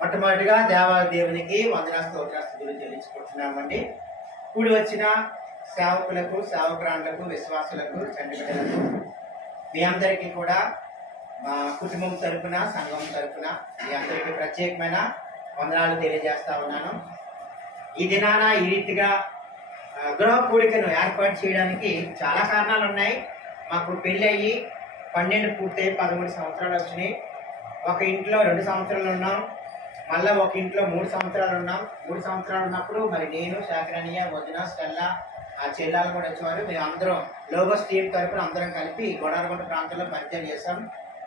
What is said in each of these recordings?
మొట్టమొదటిగా దేవునికి వందన స్తోత్రాస్తుతులు చెల్లించుకుంటున్నామండి. కూడి వచ్చిన సేవకులకు, సేవకురాండ్లకు, విశ్వాసులకు, చండి బిడ్డలకు మీ అందరికీ కూడా మా కుటుంబం తరపున, సంఘం తరపున మీ అందరికీ ప్రత్యేకమైన వందనాలు తెలియజేస్తా ఉన్నాను. ఈ దినాన ఈ రీతిగా గృహ కూడికను ఏర్పాటు చేయడానికి చాలా కారణాలు ఉన్నాయి. మాకు పెళ్ళి అయ్యి 12 పూర్తయి 13 సంవత్సరాలు వచ్చినాయి. ఒక ఇంట్లో 2 సంవత్సరాలు ఉన్నాం, మళ్ళీ ఒక ఇంట్లో 3 సంవత్సరాలు ఉన్నాం. 3 సంవత్సరాలు ఉన్నప్పుడు మరి నేను, శాకరణీయ, వదిన, స్టెల్లా, ఆ చెల్లాలు కూడా వచ్చేవారు. మేము అందరం లోగోస్ టీం తరపున అందరం కలిపి గోడారగుంట ప్రాంతంలో పరిచయం చేస్తాం.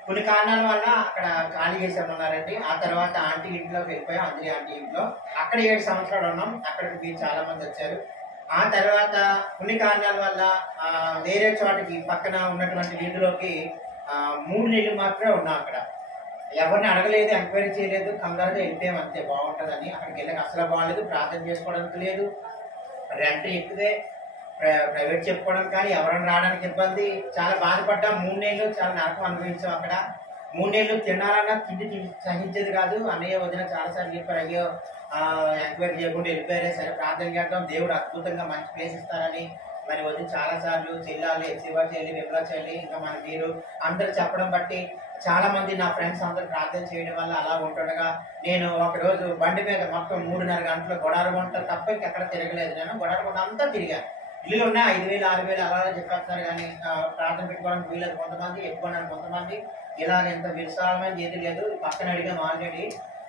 కొన్ని కారణాల వల్ల అక్కడ ఖాళీ చేసామన్నారండి. ఆ తర్వాత ఆంటీ ఇంట్లోకి వెళ్ళిపోయాం, అందరి ఆంటీ ఇంట్లో. అక్కడ 7 సంవత్సరాలు ఉన్నాం. అక్కడికి మీరు చాలా మంది వచ్చారు. ఆ తర్వాత కొన్ని కారణాల వల్ల వేరే చోటకి పక్కన ఉన్నటువంటి వీధిలోకి 3 నెలలు మాత్రమే ఉన్నాం. అక్కడ ఎవరిని అడగలేదు, ఎంక్వైరీ చేయలేదు, కంగారుగా వెళ్ళిపోయాం అంతే. బాగుంటుందని అక్కడికి వెళ్ళక అసలు బాగాలేదు, ప్రార్థన చేసుకోవడానికి లేదు, రెంట్ ఎక్కువే, ప్రైవేట్ చెప్పుకోవడానికి కానీ ఎవరైనా రావడానికి ఇబ్బంది. చాలా బాధపడ్డాం. 3 నెలలు చాలా నరకం అనుభవించాం అక్కడ. 3 నెలలు తినాలన్నా తిండి సహించేది కాదు. అన్నయ్య వదిన చాలాసార్లు చెప్పారు, అయ్యో ఎంక్వైరీ చేయకుండా వెళ్ళిపోయారే, సరే ప్రార్థన చేద్దాం, దేవుడు అద్భుతంగా మంచి ప్లేస్ ఇస్తారని. మరి వదిన చాలాసార్లు చెల్లాలి, శివ చెల్లి, విమలా చెల్లి, ఇంకా మన మీరు అందరు చెప్పడం బట్టి చాలా మంది నా ఫ్రెండ్స్ అందరు ప్రార్థన చేయడం వల్ల అలా ఉంటుండగా నేను ఒకరోజు బండి మీద మొత్తం 3.5 గంటలు గోడారగుంట తప్ప ఇంకెక్కడ తిరగలేదు. నేను గోడారగుంట అంతా తిరిగాను. ఇల్లు ఉన్నాయి 5,000, 6,000 అలా చెప్పేస్తున్నారు కానీ ప్రార్థన పెట్టుకోవడానికి వీలేదు కొంతమంది, ఎక్కువడానికి కొంతమంది. ఇలాగ ఎంత విశాలమైన ఏది లేదు. పక్కన అడిగాం ఆల్రెడీ.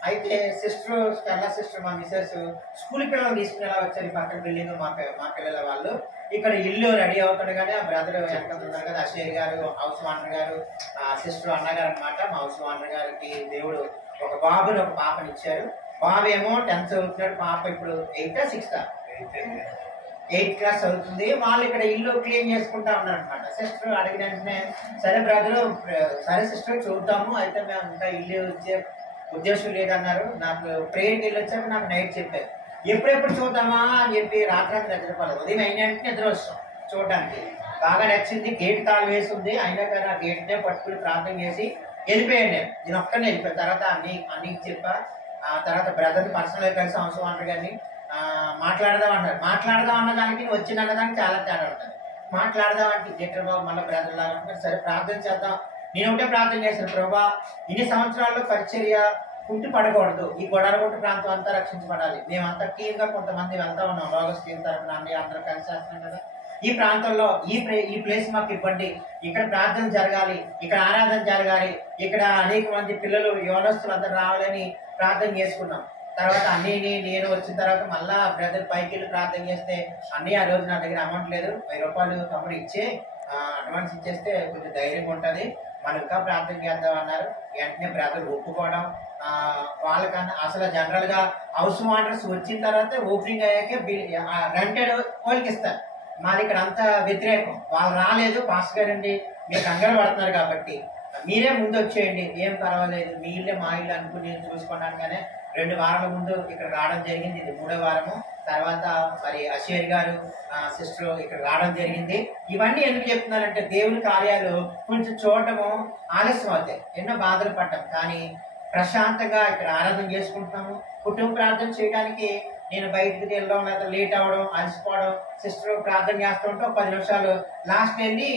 అయితే సిస్టర్, స్టెల్లా సిస్టర్, మా మిసెస్ స్కూల్ పిల్లలు తీసుకుని ఎలా వచ్చారు. పక్కన బిల్డింగ్ మా పిల్లల వాళ్ళు. ఇక్కడ ఇల్లు రెడీ అవుతుండగానే ఆ బ్రదర్ వెనకతున్నారు కదా, అశయ్ గారు, హౌస్ ఓనర్ గారు, సిస్టర్ అన్నగారు అనమాట. మా హౌస్ ఓనర్ గారికి దేవుడు ఒక బాబుని, ఒక పాపని ఇచ్చారు. బాబు ఏమో 10th చదువుతున్నాడు, పాప ఇప్పుడు 8th, 6th, 8th క్లాస్ చదువుతుంది. వాళ్ళు ఇక్కడ ఇల్లు క్లీన్ చేసుకుంటా ఉన్నారు అనమాట. సిస్టర్ అడిగిన వెంటనే సరే బ్రదరు, సరే సిస్టర్ చూద్దాము, అయితే మేము ఇంకా ఇల్లు వచ్చే ఉద్దేశం లేదన్నారు. నాకు ప్రేయర్కి వెళ్ళి వచ్చాక నాకు నైట్ చెప్పారు, ఎప్పుడెప్పుడు చూద్దామా అని చెప్పి. రాత్రి నిద్రపోలేదు, ఉదయం అయిన వెంటనే నిద్ర వస్తాం చూడడానికి. బాగా నచ్చింది. గేట్ తాళం వేసి ఉంది, అయినా కానీ ఆ గేట్నే పట్టుకుని ప్రార్థన చేసి వెళ్ళిపోయాను. నేను ఒక్కనే వెళ్ళిపోయాను. తర్వాత అన్నీకి చెప్పా. ఆ తర్వాత బ్రదర్ని పర్సనల్గా కలిసి హౌస్ ఓనర్ గారిని మాట్లాడదాం అన్నారు. మాట్లాడదాం అన్నదానికి వచ్చింది అన్నదానికి చాలా తేడా ఉంటుంది. మాట్లాడదాం అంటే గిట్టర్ బాబు మళ్ళీ బ్రదర్ లాగా అంటున్నారు. సరే ప్రార్థన చేద్దాం. నేను ఒకటే ప్రార్థన చేశాను, ప్రభా ఇన్ని సంవత్సరాల్లో పరిచర్య కుంటి పడకూడదు, ఈ గోడారగుంట ప్రాంతం అంతా రక్షించబడాలి. మేమంతా టీమ్గా కొంతమంది వెళ్తా ఉన్నాం, లోగస్ టీం తరఫున అన్ని అందరూ కలిసి చేస్తున్నాం కదా. ఈ ప్రాంతంలో ఈ ప్లేస్ మాకు ఇవ్వండి, ఇక్కడ ప్రార్థన జరగాలి, ఇక్కడ ఆరాధన జరగాలి, ఇక్కడ అనేక మంది పిల్లలు యోనస్తులు అందరూ రావాలని ప్రార్థన చేసుకున్నాం. తర్వాత అన్నీని నేను వచ్చిన తర్వాత మళ్ళా బ్రదర్ పైకి వెళ్ళి ప్రార్థన చేస్తే అన్నీ ఆ రోజు నా దగ్గర అమౌంట్ లేదు, 1000 రూపాయలు తమ్ముడు ఇచ్చే అడ్వాన్స్ ఇచ్చేస్తే కొంచెం ధైర్యంగా ఉంటుంది, మనం ఇంకా ప్రార్థన చేద్దాం అన్నారు. వెంటనే బ్రదర్ ఒప్పుకోవడం. వాళ్ళకన్నా అసలు జనరల్ గా హౌస్ ఓనర్స్ వచ్చిన తర్వాత ఓపెనింగ్ అయ్యాకే రెంటెడ్ వాళ్ళకి ఇస్తారు. మాది ఇక్కడ అంతా వ్యతిరేకం. వాళ్ళు రాలేదు, పాస్ గారండి మీరు కంగారు పడుతున్నారు కాబట్టి మీరే ముందు వచ్చేయండి, ఏం పర్వాలేదు, మీ ఇల్లే మా ఇల్లు అనుకుని చూసుకోవడానికనే 2 వారాల ముందు ఇక్కడ రావడం జరిగింది. ఇది 3వ వారము. తర్వాత మరి అషేర్ గారు సిస్టర్ ఇక్కడ రావడం జరిగింది. ఇవన్నీ ఎందుకు చెప్తున్నారంటే దేవుని కార్యాలు కొంచెం చూడటము ఆలస్యం అవుతాయి. ఎన్నో బాధలు పడ్డాం, కానీ ప్రశాంతంగా ఇక్కడ ఆరాధన చేసుకుంటున్నాము. కుటుంబ ప్రార్థన చేయడానికి నేను బయటకు వెళ్ళడం, లేదా లేట్ అవ్వడం, అలసిపోవడం, సిస్టర్ ప్రార్థన చేస్తూ ఉంటే 10 నిమిషాలు లాస్ట్ వెళ్ళి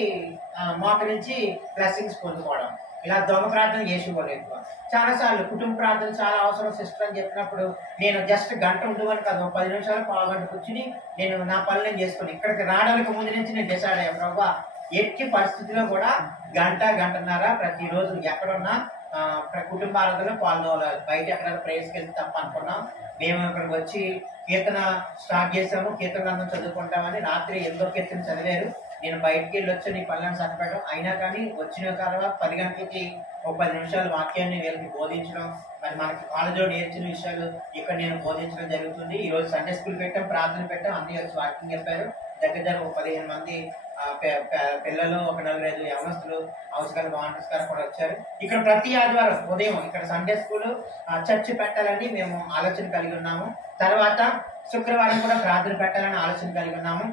మోకరించి బ్లెస్సింగ్స్ పొందుకోవడం. ఇలా దొంగ ప్రార్థన చేసేవాళ్ళు ఎక్కువ. చాలాసార్లు కుటుంబ ప్రార్థన చాలా అవసరం సిస్టర్ అని చెప్పినప్పుడు నేను జస్ట్ గంట ఉండమని కాదు, 10 నిమిషాలు 15 గంట కూర్చుని నేను నా పనులు నేను చేసుకుని ఇక్కడికి రావడానికి ముందు నుంచి నేను డిసైడ్ అయ్యాను, ప్రభా ఎట్టి పరిస్థితిలో కూడా గంటన్నర ప్రతిరోజు ఎక్కడున్నా కుటుంబ ఆరాధనలో పాల్గొనాలి. బయట ఎక్కడైనా ప్రేయర్స్కి వెళ్తే తప్ప అనుకున్నాం. మేము ఇక్కడికి వచ్చి కీర్తన స్టార్ట్ చేసాము, కీర్తన గ్రంథం చదువుకుంటామని. రాత్రి 8వ కీర్తన చదివారు. నేను బయటికి వెళ్ళి వచ్చి నీ పనులను సరిపెట్టడం. అయినా కానీ వచ్చిన తర్వాత 10 గంటలకి 10 నిమిషాలు వాక్యాన్ని వీళ్ళకి బోధించడం, మరి మనకి కాలేజీలో నేర్చిన విషయాలు ఇక్కడ నేను బోధించడం జరుగుతుంది. ఈరోజు సండే స్కూల్ పెట్టాం, ప్రార్థన పెట్టాం, అన్ని వచ్చి వాకింగ్ చెప్పారు. దగ్గర 15 మంది పిల్లలు, 4-5 యవనస్తులు, హౌస్ గారు, వాలంటీర్స్ గారు కూడా వచ్చారు. ఇక్కడ ప్రతి ఆదివారం ఉదయం ఇక్కడ సండే స్కూల్ చర్చ్ పెట్టాలని మేము ఆలోచన కలిగి ఉన్నాము. తర్వాత శుక్రవారం కూడా ప్రార్థన పెట్టాలని ఆలోచన కలిగి ఉన్నాము.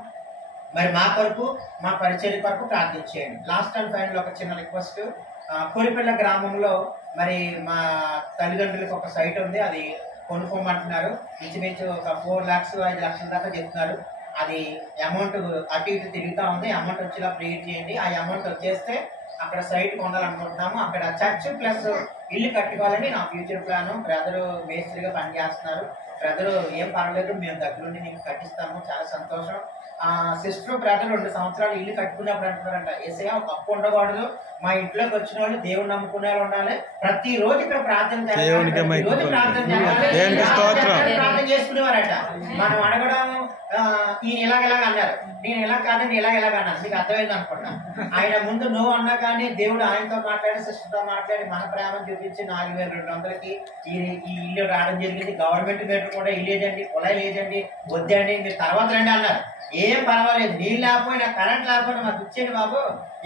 మరి మా కొరకు, మా పరిచర్య కొరకు ప్రార్థించేయండి. లాస్ట్ అండ్ ఫైనల్ ఒక చిన్న రిక్వెస్ట్. కోరిపల్ల గ్రామంలో మరి మా తల్లిదండ్రులకు ఒక సైట్ ఉంది, అది కొనుక్కోమంటున్నారు. ఇంచుమించు ఒక 4 lakhs 5 లక్షల దాకా చెప్తున్నారు. అది అమౌంట్ అటు ఇటు తిరుగుతూ ఉంది. అమౌంట్ వచ్చేలా ప్రేయర్ చేయండి. ఆ అమౌంట్ వచ్చేస్తే అక్కడ సైట్ కొనాలనుకుంటున్నాము. అక్కడ చర్చ్ ప్లస్ ఇల్లు కట్టుకోవాలని నా ఫ్యూచర్ ప్లాన్. బ్రదరు మేస్త్రిగా పనిచేస్తున్నారు. బ్రదరు ఏం పర్వాలేదు, మేము దగ్గరుండి నీకు కట్టిస్తాము, చాలా సంతోషం. సిస్టర్ బ్రదర్ 2 సంవత్సరాలు ఇల్లు కట్టుకున్నప్పుడు అంటున్నారంట, ఏసయ్య ఒక అప్పు ఉండకూడదు, మా ఇంట్లోకి వచ్చిన వాళ్ళు దేవుడు నమ్ముకునే వాళ్ళు ఉండాలి, ప్రతిరోజు ఇక్కడ ప్రార్థన చేయాలి, ప్రార్థన చేసుకునేవారట. మనం అడగడం ఈయన ఇలాగ అన్నారు, నేను ఇలా కాదని ఇలాగ అన్నారు. మీకు అర్థమైంది అనుకున్నా. ఆయన ముందు నువ్వు అన్నా కానీ దేవుడు ఆయనతో మాట్లాడి సిస్టర్తో మాట్లాడి మన ప్రేమను చూపించి 4,200కి ఈ ఇల్లు రావడం జరిగింది. గవర్నమెంట్ మీటర్ కూడా ఇల్లేదండి, కుళాయి లేదండి, వద్దండి, మీరు తర్వాత రండి అన్నారు. ఏం పర్వాలేదు, నీళ్ళు లేకపోయినా కరెంట్ లేకపోయినా మాకు ఇచ్చేయండి బాబు,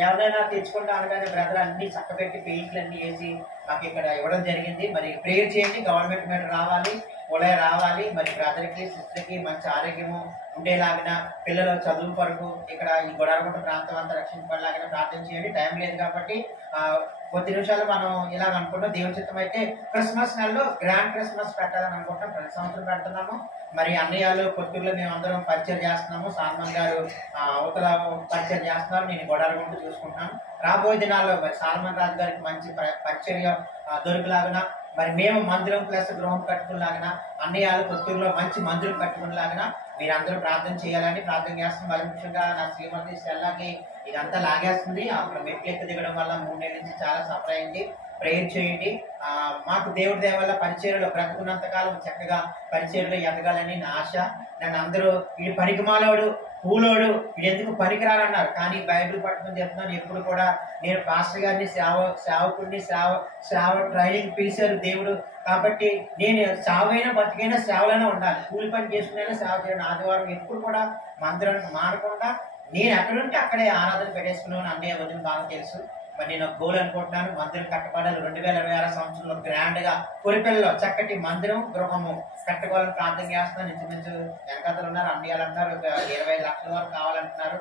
ఎవరైనా తెచ్చుకుంటా అనగానే బ్రదర్ అన్ని చక్కబెట్టి పెయింట్లు అన్ని వేసి మాకు ఇక్కడ ఇవ్వడం జరిగింది. మరి ప్రేయర్ చేయండి, గవర్నమెంట్ మీటర్ రావాలి, కుళాయి రావాలి, మరి బ్రదర్కి సిస్టర్కి మంచి ఆరోగ్యము ఉండేలాగిన, పిల్లల చదువు కొరకు ఇక్కడ ఈ గొడారగుంట ప్రాంతం అంతా రక్షించబడేలాగిన ప్రార్థన చేయండి. టైం లేదు కాబట్టి కొద్ది నిమిషాలు మనం ఇలాగ అనుకుంటాం. దేవుని చిత్తం అయితే క్రిస్మస్ నెలలో గ్రాండ్ క్రిస్మస్ పెట్టాలని అనుకుంటాం. ప్రతి సంవత్సరం పెడుతున్నాము. మరి అన్నయ్యలు కొత్తూరులో మేము అందరం పరిచయం చేస్తున్నాము. సాల్మన్ గారు అవతల పరిచయం చేస్తున్నారు, నేను గొడారగుంట చూసుకుంటున్నాను. రాబోయే దినాల్లో మరి సాల్మన్ రాజు గారికి మంచి పరిచర్య దొరికిలాగిన, మరి మేము మందిరం ప్లస్ గృహం కట్టుకునేలాగిన, అన్నయ్యలు కొత్తూరులో మంచి మందిరం కట్టుకునేలాగిన మీరందరూ ప్రార్థన చేయాలని ప్రార్థన చేస్తాం. మరి ముఖ్యంగా నా శ్రీమతి స్టెల్లాకి ఇదంతా లాగేస్తుంది. అప్పుడు మెట్లు ఎక్కి దిగడం వల్ల 3 నెలల నుంచి చాలా సఫర్ అయింది. ప్రేయర్ చేయండి. మాకు దేవుడి దయ వల్ల పరిచర్యలో బ్రతుకున్నంత కాలం చక్కగా పరిచర్యలో ఎదగాలని నా ఆశ. నన్ను అందరూ ఈ పనికిమాలోడు పూలోడు ఇది ఎందుకు పనికిరాలన్నారు, కానీ బైబిల్ పట్టుకుని చెప్తున్నాను. ఎప్పుడు కూడా నేను పాస్టర్ గారిని సేవకుడిని సేవ ట్రైనింగ్ పిలిచారు దేవుడు. కాబట్టి నేను సేవైనా బతికైనా సేవలైనా ఉండాలి, కూలి పని చేసుకునైనా సేవ చేయండి. ఆదివారం ఎప్పుడు కూడా మందిరానికి మారకుండా నేను ఎక్కడుంటే అక్కడే ఆరాధన పెట్టేసుకున్నాను. అన్నయ్య వదిన బాగా తెలుసు. మరి నేను గోల్ అనుకుంటున్నాను, మందిరం కట్టబడాలి. 2026 సంవత్సరంలో గ్రాండ్ గా కొరిపెల్లలో చక్కటి మందిరం గృహము కట్టుకోవాలని ప్రార్థన చేస్తున్నాను. ఇంచుమించు వెనకాతలు ఉన్నారు, అన్నయ్యలు అంటారు 25 లక్షల వరకు కావాలంటున్నారు.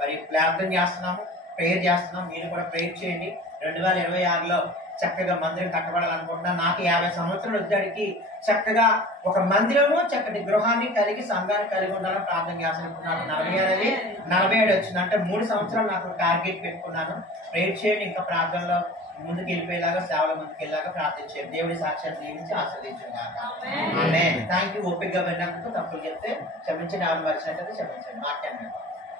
మరి ప్రార్థన చేస్తున్నాము, ప్రేయర్ చేస్తున్నాం. మీరు కూడా ప్రేయర్ చేయండి. 2026లో చక్కగా మందిరం కట్టబడాలనుకుంటున్నాను. నాకు 50 సంవత్సరాలు వచ్చేటికి చక్కగా ఒక మందిరము చక్కటి గృహాన్ని కలిగి సంఘాన్ని కలిగి ఉండాలని ప్రార్థన చేస్తున్నాను. 47 వచ్చింది అంటే 3 సంవత్సరాలు నాకు టార్గెట్ పెట్టుకున్నాను. ప్రేయర్ చేయండి, ఇంకా ప్రార్థనలో ముందుకు వెళ్ళిపోయేలాగా, సేవలో ముందుకు వెళ్ళేలాగా ప్రార్థించేయండి. దేవుడి సాక్ష్యాన్ని దీవించి ఆశ్రదించండి. Thank you. ఓపికగా విన్నందుకు తప్పులు చెప్తే క్షమించండి, ఆమె మరిచినట్టయితే క్షమించండి. మాట్లాడండి.